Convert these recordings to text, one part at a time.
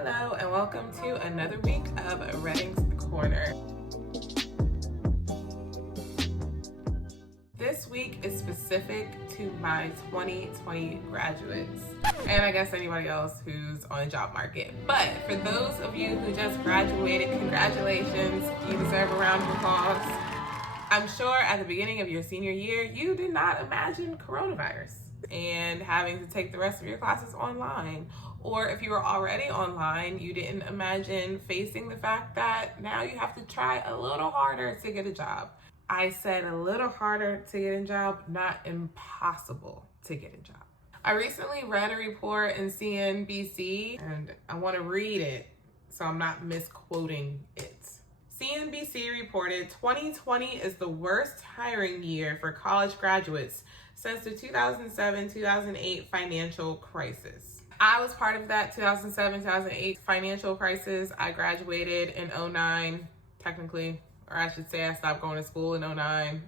Hello and welcome to another week of Redding's Corner. This week is specific to my 2020 graduates, and I guess anybody else who's on the job market. But for those of you who just graduated, congratulations, you deserve a round of applause. I'm sure at the beginning of your senior year, you did not imagine coronavirus and having to take the rest of your classes online. Or if you were already online, you didn't imagine facing the fact that now you have to try a little harder to get a job. I said a little harder to get a job, not impossible to get a job. I recently read a report in CNBC, and I want to read it so I'm not misquoting it. CNBC reported 2020 is the worst hiring year for college graduates since the 2007-2008 financial crisis. I was part of that 2007-2008 financial crisis. I graduated in 2009, technically, or I should say I stopped going to school in 2009.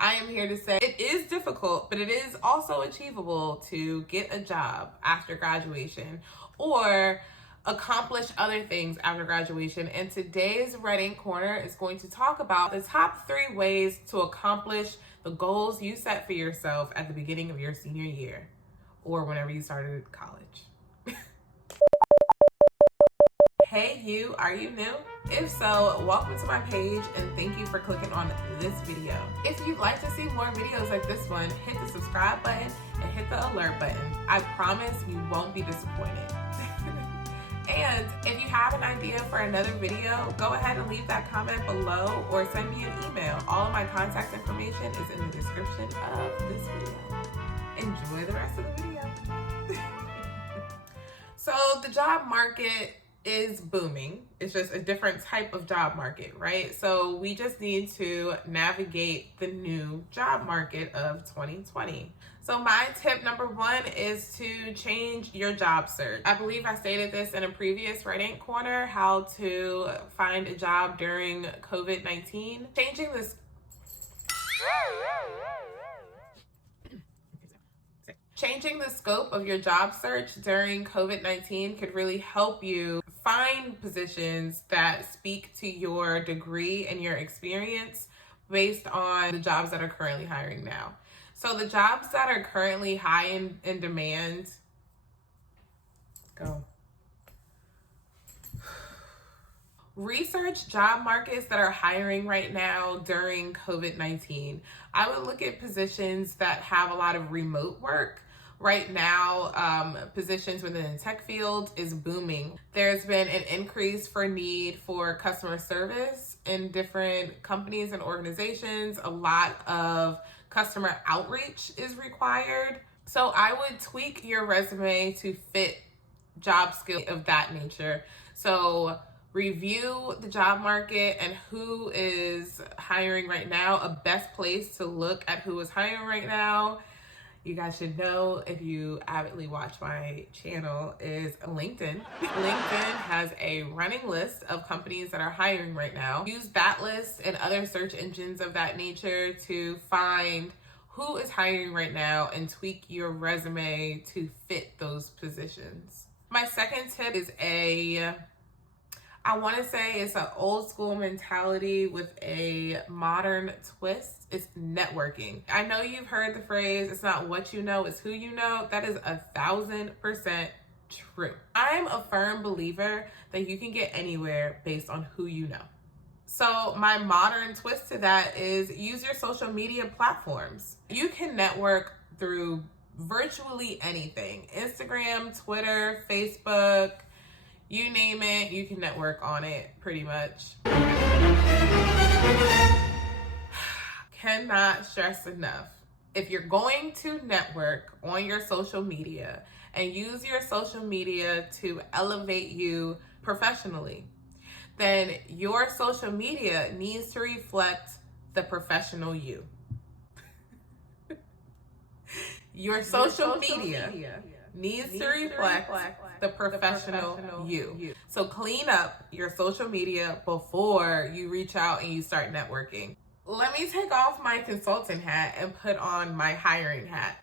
I am here to say it is difficult, but it is also achievable to get a job after graduation or accomplish other things after graduation. And today's Redding Corner is going to talk about the top 3 ways to accomplish the goals you set for yourself at the beginning of your senior year or whenever you started college. Hey you, are you new? If so, welcome to my page and thank you for clicking on this video. If you'd like to see more videos like this one, hit the subscribe button and hit the alert button. I promise you won't be disappointed. And if you have an idea for another video, go ahead and leave that comment below or send me an email. All of my contact information is in the description of this video. Enjoy the rest of the video. So the job market is booming. It's just a different type of job market, right? So we just need to navigate the new job market of 2020. So my tip number 1 is to change your job search. I believe I stated this in a previous Redding Corner, how to find a job during COVID-19. Changing the scope of your job search during COVID-19 could really help you find positions that speak to your degree and your experience based on the jobs that are currently hiring now. So the jobs that are currently high in demand, research job markets that are hiring right now during COVID-19. I would look at positions that have a lot of remote work. Right now, positions within the tech field is booming. There's been an increase for need for customer service in different companies and organizations. A lot of customer outreach is required. So I would tweak your resume to fit job skills of that nature. So review the job market and who is hiring right now. A best place to look at who is hiring right now, you guys should know if you avidly watch my channel, is LinkedIn. LinkedIn has a running list of companies that are hiring right now. Use that list and other search engines of that nature to find who is hiring right now and tweak your resume to fit those positions. My second tip is I want to say it's an old school mentality with a modern twist. It's networking. I know you've heard the phrase, it's not what you know, it's who you know. That is 1,000% true. I'm a firm believer that you can get anywhere based on who you know. So my modern twist to that is use your social media platforms. You can network through virtually anything. Instagram, Twitter, Facebook, you name it, you can network on it pretty much. Cannot stress enough. If you're going to network on your social media and use your social media to elevate you professionally, then your social media needs to reflect the professional you. Your social media needs to reflect the professional you. So clean up your social media before you reach out and you start networking. Let me take off my consultant hat and put on my hiring hat.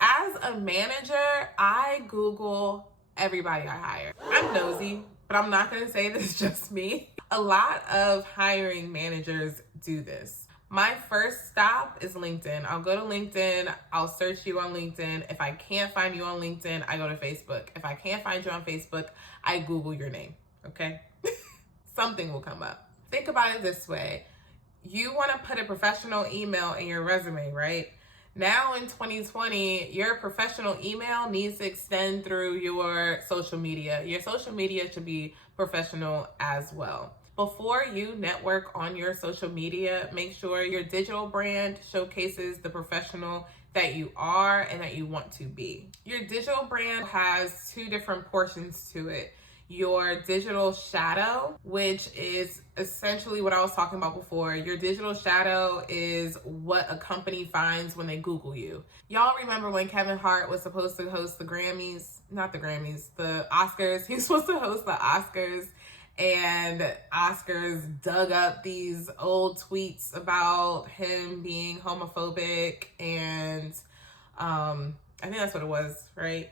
As a manager, I Google everybody I hire. I'm nosy. crazy, but I'm not going to say that it's just me. A lot of hiring managers do this. My first stop is LinkedIn. I'll go to LinkedIn. I'll search you on LinkedIn. If I can't find you on LinkedIn, I go to Facebook. If I can't find you on Facebook, I Google your name, okay? Something will come up. Think about it this way. You want to put a professional email in your resume, right? Now in 2020, your professional email needs to extend through your social media. Your social media should be professional as well. Before you network on your social media, make sure your digital brand showcases the professional that you are and that you want to be. Your digital brand has two different portions to it. Your digital shadow, which is essentially what I was talking about before. Your digital shadow is what a company finds when they Google you. Y'all remember when Kevin Hart was supposed to host the Grammys? Not the Grammys, the Oscars. He was supposed to host the Oscars, and Oscars dug up these old tweets about him being homophobic, and I think that's what it was, right?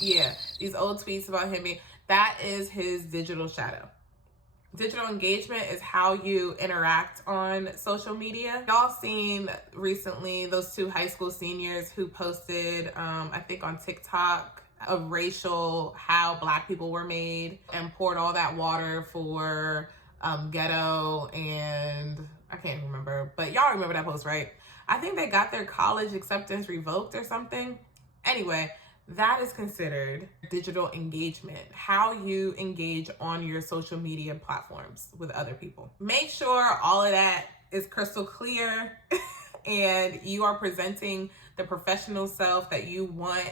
Yeah, these old tweets about him being... That is his digital shadow. Digital engagement is how you interact on social media. Y'all seen recently those two high school seniors who posted, I think on TikTok, how Black people were made, and poured all that water for ghetto, and I can't remember, but y'all remember that post, right? I think they got their college acceptance revoked or something. Anyway, that is considered digital engagement, how you engage on your social media platforms with other people. Make sure all of that is crystal clear and you are presenting the professional self that you want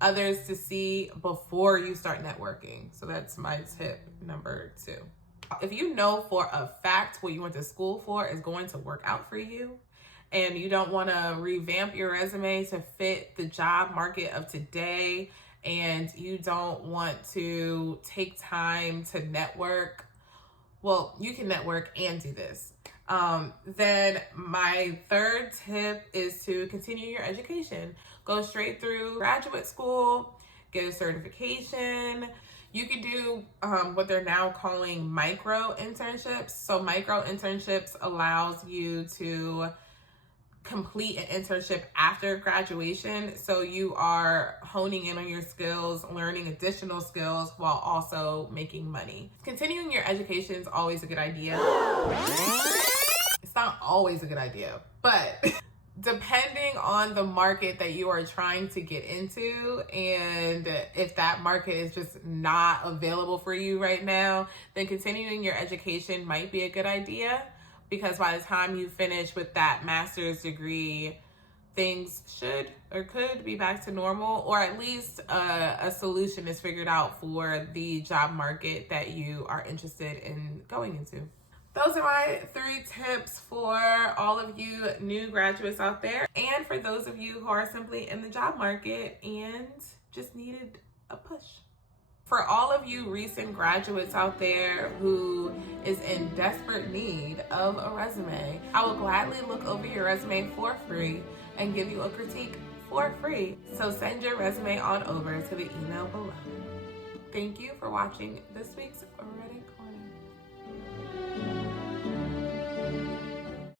others to see before you start networking. So that's my tip number 2. If you know for a fact what you went to school for is going to work out for you, and you don't want to revamp your resume to fit the job market of today, and you don't want to take time to network, well, you can network and do this. Then my third tip is to continue your education. Go straight through graduate school, get a certification. You can do what they're now calling micro internships. So micro internships allows you to complete an internship after graduation, so you are honing in on your skills, learning additional skills while also making money. Continuing your education is always a good idea. It's not always a good idea, but depending on the market that you are trying to get into, and if that market is just not available for you right now, then continuing your education might be a good idea. Because by the time you finish with that master's degree, things should or could be back to normal, or at least a solution is figured out for the job market that you are interested in going into. Those are my 3 tips for all of you new graduates out there, and for those of you who are simply in the job market and just needed a push. For all of you recent graduates out there who is in desperate need of a resume, I will gladly look over your resume for free and give you a critique for free. So send your resume on over to the email below. Thank you for watching this week's Reddit